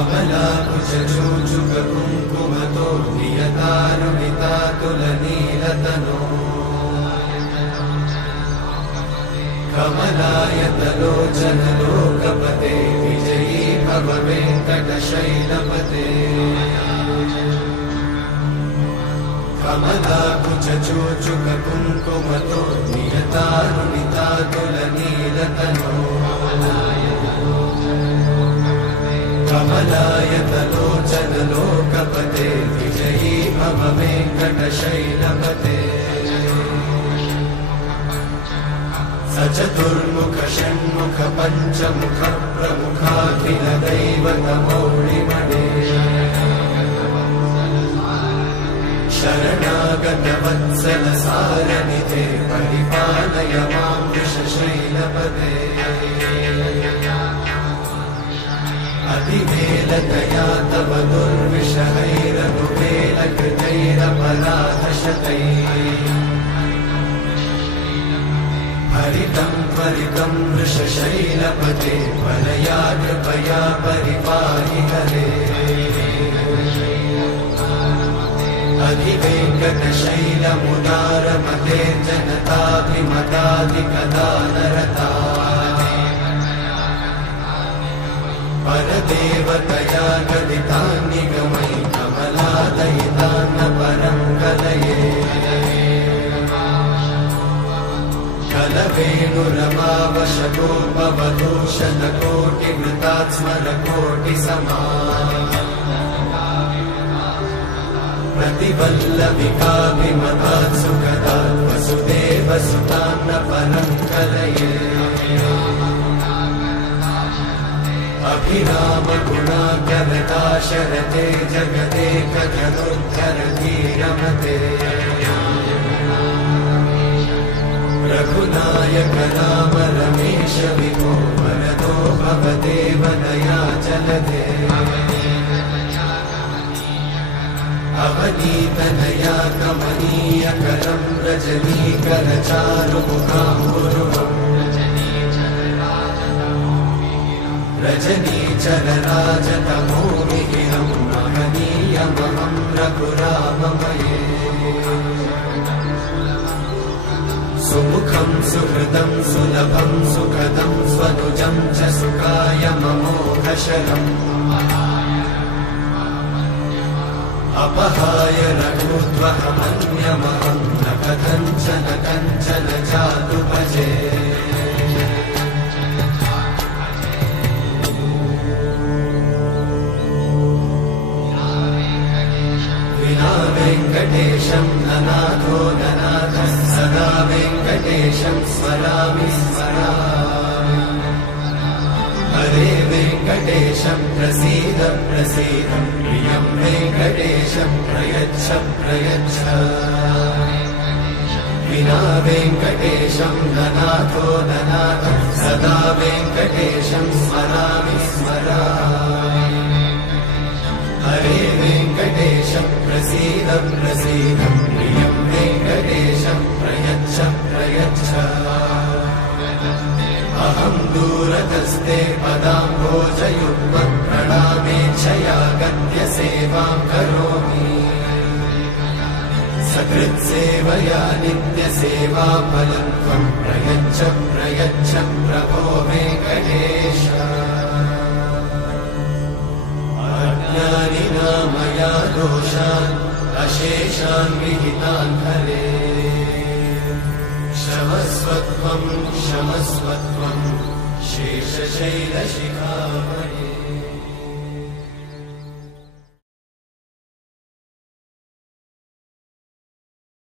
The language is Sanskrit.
कमलाकुचूचुककुङ्कुमतो नियतानुमितातुलनीलतनो कमलायतलोचनलोकपते विजयी भव वेङ्कटशैलपते कमलाकुचूचुककुङ्कुमतो नियतानुमितातुलनीलतनो कमलायतलोचनलोकपते विजयी भव वेङ्कटशैलपते सचतुर्मुख षण्मुख पञ्चमुख प्रमुखाखिल दैवतमौलिमणे शरणागत वत्सल सारनिधे परिपालय मां वृषशैलपते अतिवेलतया तव दुर्विषहैरनुवेलकृतैरपराधशतैः हरितं त्वरितं वृषशैलपते वरया कृपया परिपाहि हरे अधिवेङ्कटशैलमुदारमते जनताभिमताधिकदानरता परदेवतया गदितान्निगमै कमलादयितान्न परं कलये कलवेणुरमावशतोपवधूषणकोटिवृतात् स्मरकोटिसमा प्रतिवल्लविकाभिमतात् सुखदात् वसुदेवसुतान्न परं कलये अभिरामगुणाकरताशरते जगदेकजनोद्धरधीरमते रघुनायक राम रमेश विभो वरदो भवदेव दयाचलते अवनीतनया कमनीयकरं रजनीकरचारुमुखाम्बुरुहम् रजनीचरराजतमोमिहिरं महनीयमहं रघुराममये सुमुखं सुहृदं सुलभं सुखदं स्वनुजं च सुखाय ममोघशरम् अपहाय रघुत्वहमन्यमहं न कथञ्चन कञ्चन जातु भजे विना वेङ्कटेशं ननाथो ननाथः सदा वेङ्कटेशं स्मरामि स्मरामि हरे वेङ्कटेशं प्रसीद प्रसीद प्रियं वेङ्कटेशं प्रयच्छ प्रयच्छ विना वेङ्कटेशं ननाथो ननाथः सदा वेङ्कटेशं स्मरामि स्मरामि हरे वेङ्कटेशं प्रसीद प्रसीद प्रियं वेङ्कटेशं प्रयच्छ प्रयच्छ अहं दूरतस्ते पदाम्भोजयुग्मं प्रणामेच्छया गद्य सेवां करोमि सकृत्सेवया नित्यसेवाफलं त्वं प्रयच्छ प्रयच्छ प्रभो वेङ्कटेश अज्ञानिना मया दोषान् अशेषान् विहितान् हरे क्षमस्व त्वं शेषशैलशिखामणि।